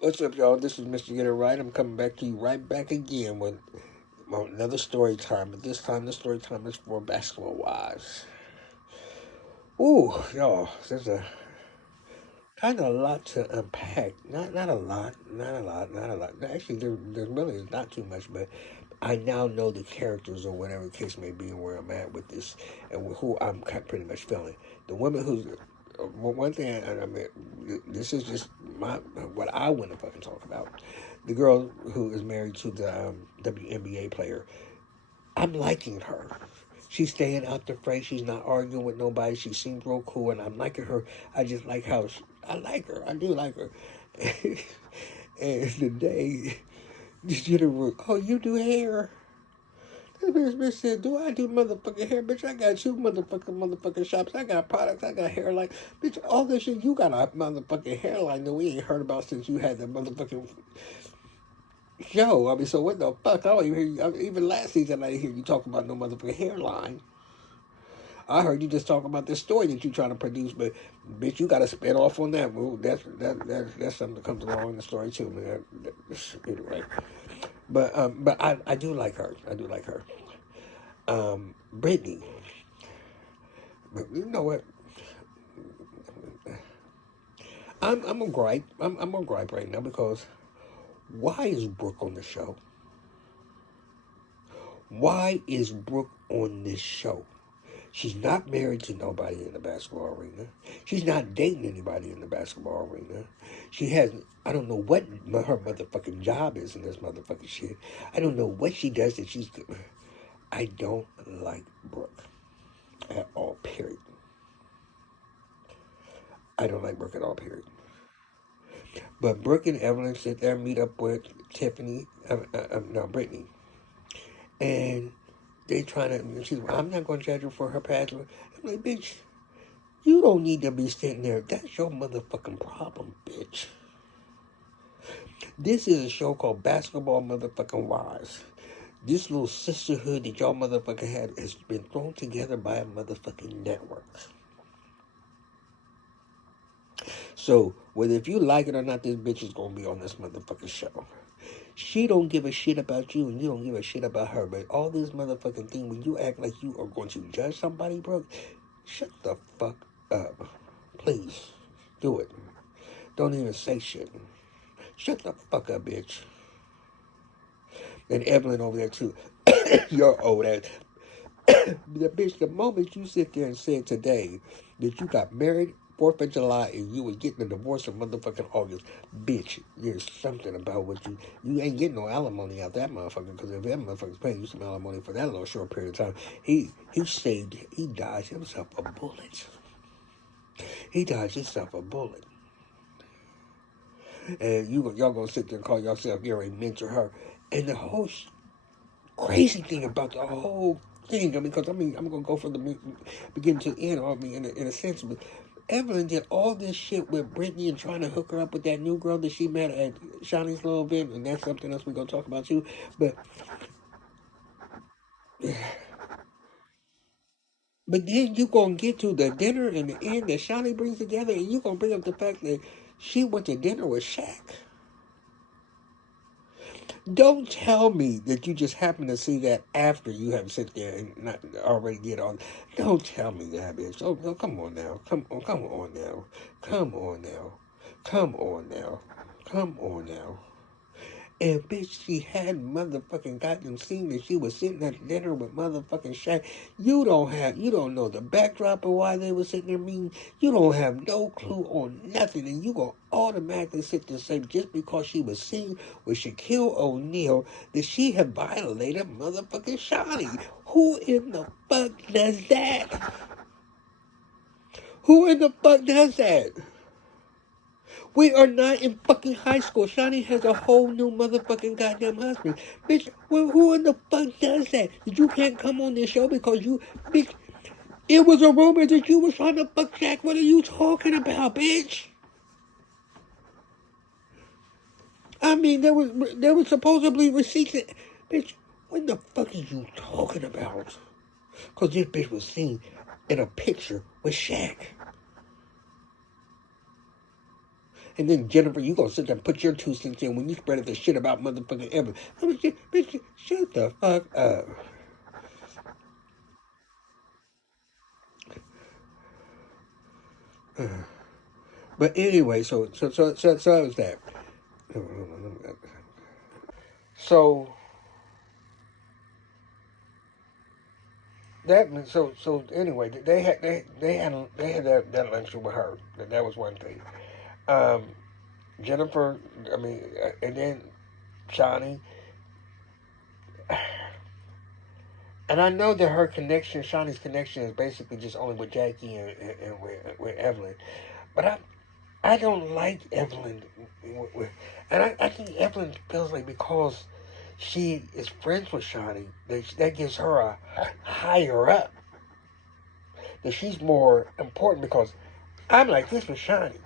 What's up, y'all? This is Mr. Get It Right. I'm coming back to you right back again with another story time. But this time, the story time is for basketball wives. Ooh, y'all, there's a kind of a lot to unpack. Not a lot, not a lot. Actually, there really is not too much, but I now know the characters or whatever the case may be and where I'm at with this and who I'm pretty much feeling. The woman who's one thing, I mean, this is just my what I want to fucking talk about. The girl who is married to the WNBA player, I'm liking her. She's staying out the fray. She's not arguing with nobody. She seems real cool, and I'm liking her. I just like how I like her. I do like her. And the day this general, oh, you do hair? This bitch said, do I do motherfucking hair? Bitch, I got two motherfucking shops. I got products. I got hairline. Bitch, all this shit, you got a motherfucking hairline that we ain't heard about since you had that motherfucking show. I mean, so what the fuck? I don't even hear you. I mean, even last season, I didn't hear you talk about no motherfucking hairline. I heard you just talk about this story that you trying to produce, but bitch, you got to spin off on that. Well, that's something that comes along in the story too, man. Anyway, but I do like her. I do like her. Brittany. But you know what? I'm a gripe. I'm a gripe right now because why is Brooke on the show? Why is Brooke on this show? She's not married to nobody in the basketball arena. She's not dating anybody in the basketball arena. She has, I don't know what her motherfucking job is in this motherfucking shit. I don't know what she does that she's. I don't like Brooke at all, period. I don't like Brooke at all, period. But Brooke and Evelyn sit there and meet up with Tiffany, no, Brittany. And they trying to, she's, I'm not going to judge her for her past. I'm like, bitch, you don't need to be sitting there. That's your motherfucking problem, bitch. This is a show called Basketball Motherfucking Wives. This little sisterhood that y'all motherfucking had has been thrown together by a motherfucking network. So, whether if you like it or not, this bitch is gonna be on this motherfucking show. She don't give a shit about you and you don't give a shit about her. But all this motherfucking thing, when you act like you are going to judge somebody, bro, shut the fuck up. Please. Do it. Don't even say shit. Shut the fuck up, bitch. And Evelyn over there too. You're old ass. The bitch, the moment you sit there and said today that you got married 4th of July and you was getting a divorce in motherfucking August, bitch, there's something about what you ain't getting no alimony out that motherfucker, because if that motherfucker's paying you some alimony for that little short period of time, he dodged himself a bullet. He dodged himself a bullet. And y'all gonna sit there and call yourself you're a mentor her. And the whole crazy thing about the whole thing, I mean, because I'm gonna go from the beginning to the end. I mean, in a sense, but Evelyn did all this shit with Brittany and trying to hook her up with that new girl that she met at Shawnee's little event, and that's something else we're gonna talk about too. But then you gonna get to the dinner and the end that Shawnee brings together, and you gonna bring up the fact that she went to dinner with Shaq. Don't tell me that you just happen to see that after you have sit there and not already did all. Don't tell me that, bitch. Oh, no, come on now. Come on now. Come on now. Come on now. Come on now. And bitch, she had motherfucking goddamn seen that she was sitting at dinner with motherfucking Shaq. You don't know the backdrop of why they were sitting there meeting. You don't have no clue on nothing, and you gonna automatically sit there and say just because she was seen with Shaquille O'Neal that she had violated motherfucking Shawnee. Who in the fuck does that? Who in the fuck does that? We are not in fucking high school. Shawnee has a whole new motherfucking goddamn husband. Bitch, who in the fuck does that? That you can't come on this show because you, bitch, it was a rumor that you was trying to fuck Jack. What are you talking about, bitch? I mean, there was supposedly receipts. Bitch, what the fuck are you talking about? Because this bitch was seen in a picture with Shaq. And then Jennifer, you gonna sit there and put your 2 cents in when you spread the shit about motherfucking Evelyn. I mean, bitch, shut the fuck up. But anyway, so that was that. So so anyway, they had that luncheon with her. That was one thing. Um, Jennifer, I mean, and then Shawnee, and I know that her connection, Shawnee's connection, is basically just only with Jackie and with Evelyn. But I don't like Evelyn, and I think Evelyn feels like because she is friends with Shawnee, that gives her a higher up. That she's more important because I'm like this with Shawnee.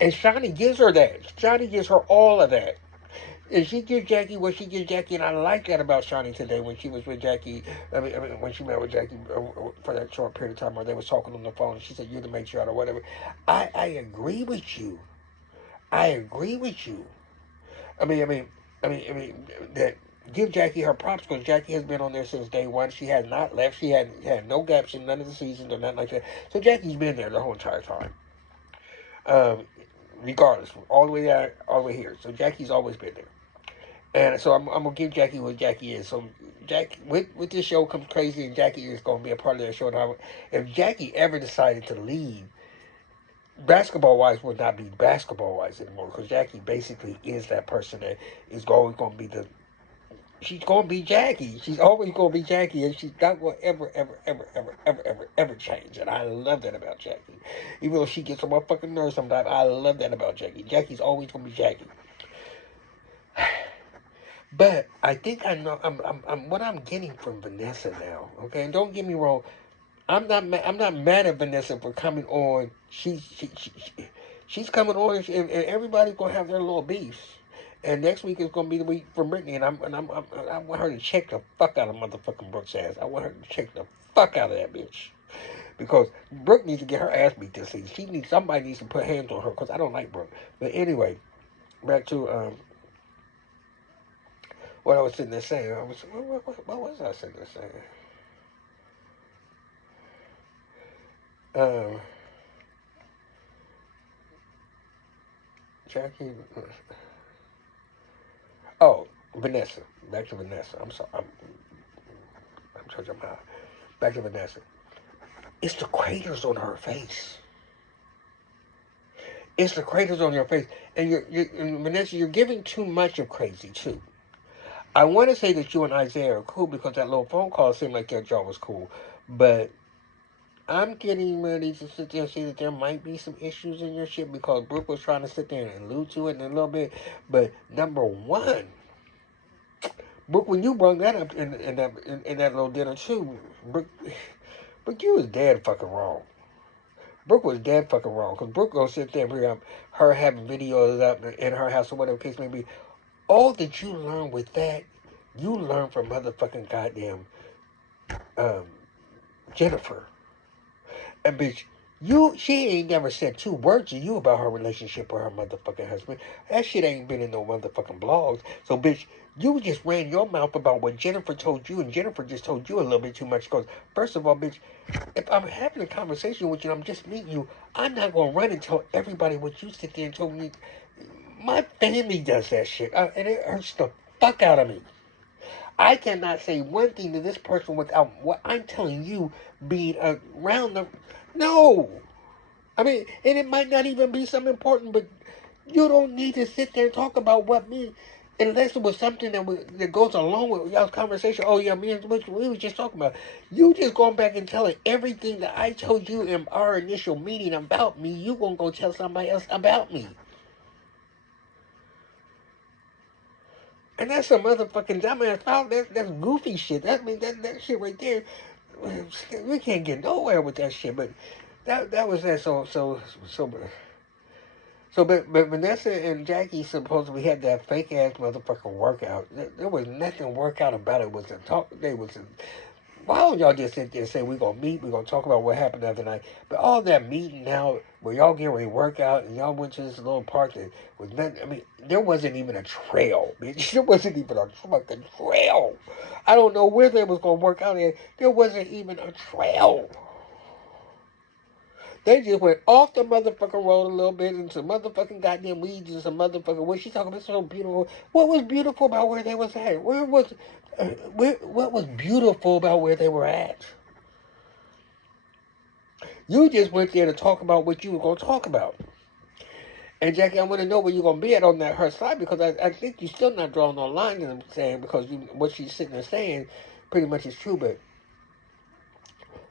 And Shawnee gives her that. Shawnee gives her all of that. And she gives Jackie what she gives Jackie, and I like that about Shawnee today when she was with Jackie. When she met with Jackie for that short period of time where they was talking on the phone, she said, "You're the matriarch or whatever." I agree with you. I agree with you. I mean that give Jackie her props because Jackie has been on there since day one. She has not left. She had no gaps in none of the seasons or nothing like that. So Jackie's been there the whole entire time. Um, Regardless, all the way there, all the way here. So Jackie's always been there. And so I'm gonna give Jackie what Jackie is. So Jackie with this show comes crazy, and Jackie is gonna be a part of that show. Now, if Jackie ever decided to leave, basketball wise would not be basketball wise anymore because Jackie basically is that person that is always gonna be the. She's gonna be Jackie. She's always gonna be Jackie, and she's not gonna ever change. And I love that about Jackie. Even though she gets on my fucking nerves sometimes, I love that about Jackie. Jackie's always gonna be Jackie. But I think I know I'm what I'm getting from Vanessa now. Okay, and don't get me wrong, I'm not mad at Vanessa for coming on. She's coming on, and everybody's gonna have their little beefs. And next week is gonna be the week for Brittany, and I want her to check the fuck out of motherfucking Brooke's ass. I want her to check the fuck out of that bitch. Because Brooke needs to get her ass beat this season. Somebody needs to put hands on her because I don't like Brooke. But anyway, back to what I was sitting there saying. What was I sitting there saying? Um, Jackie. Oh, Vanessa. Back to Vanessa. I'm sorry. I'm touching my. Back to Vanessa. It's the craters on her face. It's the craters on your face, and Vanessa, you're giving too much of crazy too. I want to say that you and Isaiah are cool because that little phone call seemed like your jaw was cool, but I'm getting ready to sit there and say that there might be some issues in your shit because Brooke was trying to sit there and allude to it in a little bit. But number one, Brooke, when you brought that up in that little dinner too, Brooke, you was dead fucking wrong. Brooke was dead fucking wrong because Brooke gonna sit there and bring up her having videos up in her house or whatever case may be. All that you learn with that, you learn from motherfucking goddamn Jennifer. And bitch, she ain't never said 2 words to you about her relationship with her motherfucking husband. That shit ain't been in no motherfucking blogs. So bitch, you just ran your mouth about what Jennifer told you, and Jennifer just told you a little bit too much. Because first of all, bitch, if I'm having a conversation with you, I'm just meeting you. I'm not gonna run and tell everybody what you sit there and told me. My family does that shit, and it hurts the fuck out of me. I cannot say one thing to this person without what I'm telling you being around them. No. I mean, and it might not even be something important, but you don't need to sit there and talk about what me, unless it was something that goes along with y'all's conversation. Oh, yeah, me and what we was just talking about. You just going back and telling everything that I told you in our initial meeting about me, you gonna go tell somebody else about me. And that's a motherfucking dumbass foul. That's goofy shit. That shit right there. We can't get nowhere with that shit. But that was that. But Vanessa and Jackie supposedly had that fake ass motherfucking workout. There was nothing workout about it. It was a talk. Why don't y'all just sit there and say we're gonna meet, we're gonna talk about what happened the other night? But all that meeting now where y'all getting ready to work out and y'all went to this little park that was meant, I mean, there wasn't even a trail, bitch. There wasn't even a fucking trail. I don't know where they was gonna work out at. There wasn't even a trail. They just went off the motherfucking road a little bit and some motherfucking goddamn weeds and some motherfucking, what she talking about so beautiful. What was beautiful about where they was at? What was beautiful about where they were at? You just went there to talk about what you were going to talk about. And Jackie, I want to know where you're going to be at on that her side, because I think you're still not drawing no line in I'm saying, because what she's sitting there saying pretty much is true. But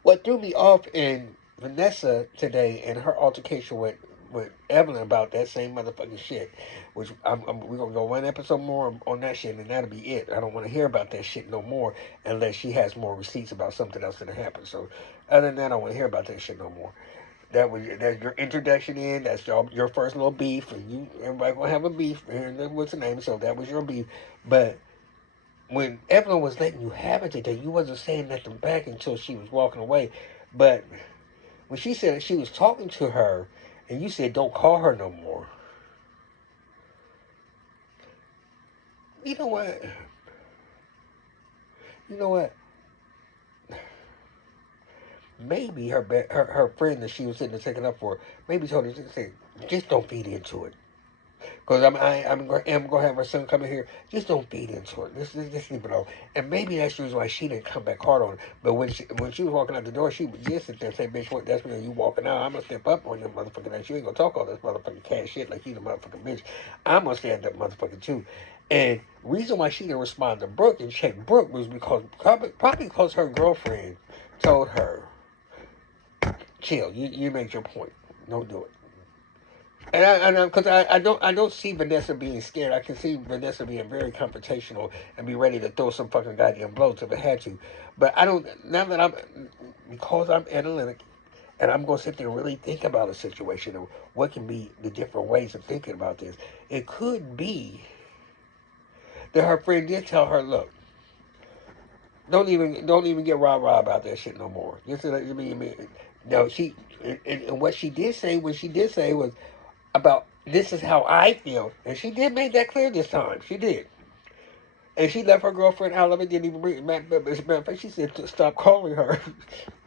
what threw me off in Vanessa today and her altercation with Evelyn about that same motherfucking shit, which we're going to go one episode more on that shit, and that'll be it. I don't want to hear about that shit no more unless she has more receipts about something else that happened. So other than that, I don't want to hear about that shit no more. That's your introduction in. That's your first little beef, and everybody gonna have a beef. And what's the name? So that was your beef. But when Evelyn was letting you have it today, you wasn't saying nothing back until she was walking away. But when she said that she was talking to her, and you said don't call her no more. You know what? You know what? Maybe her friend that she was sitting there taking up for, maybe told her to say, just don't feed into it. Because I'm going to have her son come in here. Just don't feed into it. Just leave it alone. And maybe that's the reason why she didn't come back hard on it. But when she was walking out the door, she would just sit there and say, bitch, what, that's when you walking out. I'm going to step up on your motherfucking ass. You ain't going to talk all this motherfucking cash shit like you the motherfucking bitch. I'm going to stand up motherfucking too. And reason why she didn't respond to Brooke and check Brooke was because, probably because her girlfriend told her, chill, you made your point. Don't do it. And because I don't see Vanessa being scared. I can see Vanessa being very confrontational and be ready to throw some fucking goddamn blows if it had to. But I don't, now that because I'm analytic and I'm going to sit there and really think about a situation of what can be the different ways of thinking about this. It could be that her friend did tell her, look, don't even get rah-rah about that shit no more. Just no, and what she did say, was about this is how I feel. And she did make that clear this time. She did. And she left her girlfriend out of it, didn't even bring it back. But she said to stop calling her.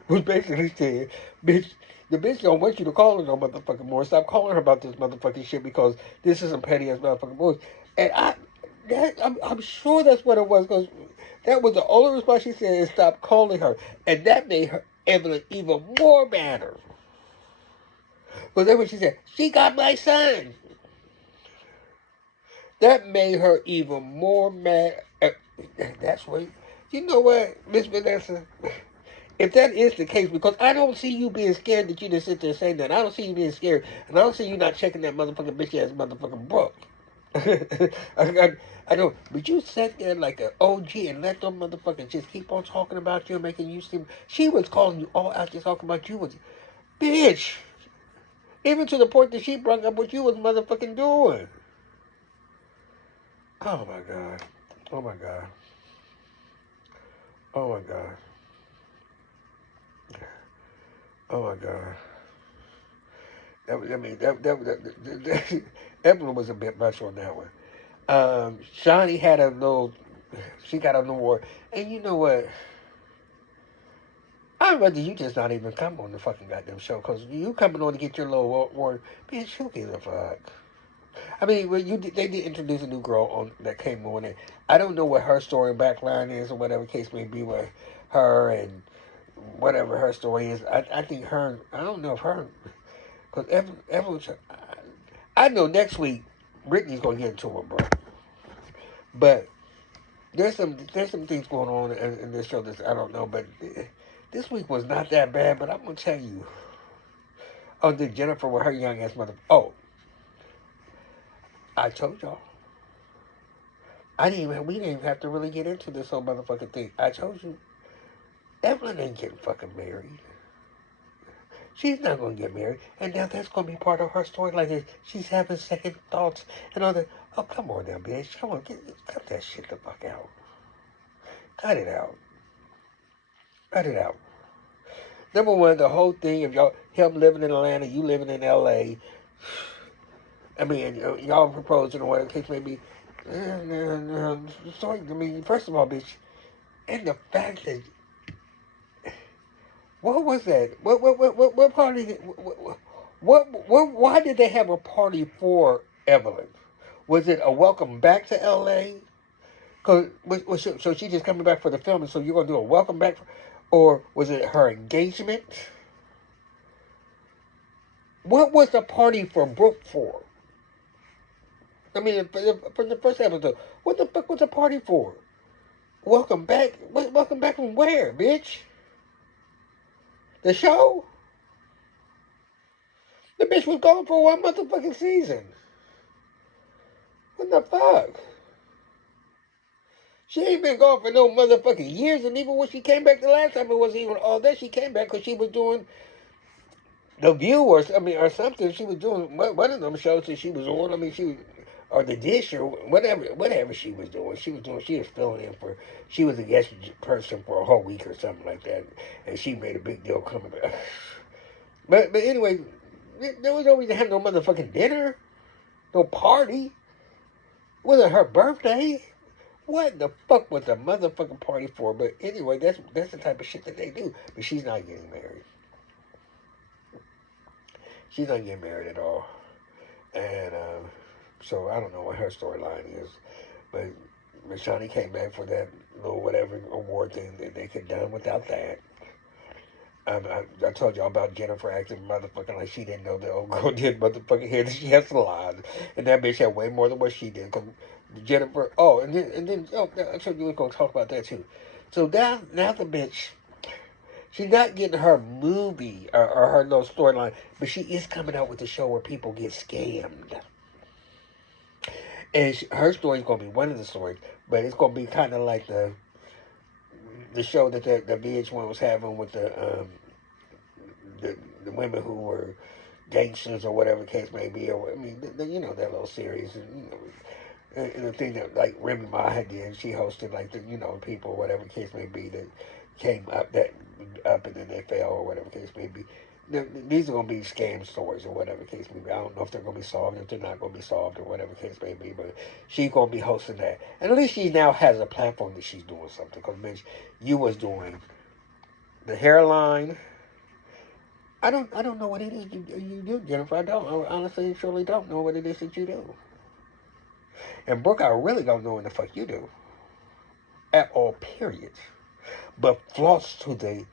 Was basically saying, bitch, the bitch don't want you to call her no motherfucking more. Stop calling her about this motherfucking shit because this is some petty ass motherfucking bullshit. And I'm sure that's what it was, because that was the only response she said is stop calling her. And that made her Evelyn even more madder. Because that's what she said. She got my son. That made her even more mad. That's what. You know what, Miss Vanessa? If that is the case, because I don't see you being scared that you just sit there saying that. I don't see you being scared. And I don't see you not checking that motherfucking bitch ass motherfucking Brooke. I don't. But you sat there like an OG and let them motherfuckers just keep on talking about you and making you seem. She was calling you all out, just talking about you. Bitch. Even to the point that she brought up what you was motherfucking doing. Oh my God. Oh my God. Oh my God. Oh my God. Evelyn was a bit much on that one. Shawnee had a little, she got a little more, and you know what? I'd rather you just not even come on the fucking goddamn show, because you coming on to get your little word, bitch, who gives a fuck? I mean, they did introduce a new girl on that came on, and I don't know what her story backline is or whatever case may be with her and whatever her story is. I think her, I don't know if her, because everyone's, I know next week Brittany's gonna get into it, bro. But there's some things going on in this show that I don't know, but this week was not that bad. But I'm gonna tell you, oh, did Jennifer with her young ass mother? Oh, I told y'all. We didn't even have to really get into this whole motherfucking thing. I told you, Evelyn ain't getting fucking married. She's not going to get married. And now that's going to be part of her story. Like, she's having second thoughts and all that. Oh, come on now, bitch. Come on, cut that shit the fuck out. Cut it out. Cut it out. Number one, the whole thing of y'all, him living in Atlanta, you living in L.A. I mean, y'all proposing or whatever the case may be. So, I mean, first of all, bitch, and the fact that what was that? What party? Why did they have a party for Evelyn? Was it a welcome back to L.A.? Cause so she just coming back for the film, and so you're gonna do a welcome back, or was it her engagement? What was the party for Brooke for? I mean, from the first episode, what the fuck was the party for? Welcome back? Welcome back from where, bitch? The show? The bitch was gone for one motherfucking season. What the fuck? She ain't been gone for no motherfucking years, and even when she came back the last time, it wasn't even all that. She came back because she was doing The View or something. She was doing one of them shows that she was on. I mean, she was, or The Dish or whatever she was doing. She was filling in for. She was a guest person for a whole week or something like that, and she made a big deal coming back. But anyway, there was always have no motherfucking dinner, no party. It wasn't her birthday. What the fuck was the motherfucking party for? But anyway, that's the type of shit that they do. But she's not getting married. She's not getting married at all. And so I don't know what her storyline is. But Shani came back for that little whatever award thing that they could done without that. I told y'all about Jennifer acting motherfucking like she didn't know the old girl did motherfucking hair. She has salon. And that bitch had way more than what she did. Cause Jennifer, and then I told you we were going to talk about that too. So now the bitch, she's not getting her movie or her little storyline, but she is coming out with a show where people get scammed. And her story is going to be one of the stories, but it's going to be kind of like the show that the VH1 was having with the women who were gangsters or whatever the case may be. Or I mean, you know that little series, and the thing that like Remy Ma had did, she hosted like the people, whatever the case may be, that came up and then they fell or whatever the case may be. These are going to be scam stories or whatever the case may be. I don't know if they're going to be solved, if they're not going to be solved or whatever the case may be, but she's going to be hosting that. And at least she now has a platform that she's doing something. Because, bitch, you was doing the hairline. I don't know what it is you do, Jennifer. I honestly truly don't know what it is that you do. And Brooke, I really don't know what the fuck you do. At all, period. But floss to the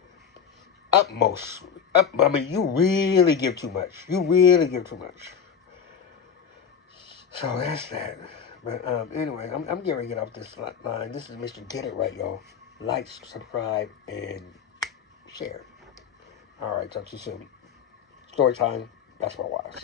utmost. I mean, you really give too much. You really give too much. So that's that. But anyway, I'm getting ready to get off this line. This is Mr. Get It Right, y'all. Like, subscribe, and share. All right, talk to you soon. Story time. Basketball Wives.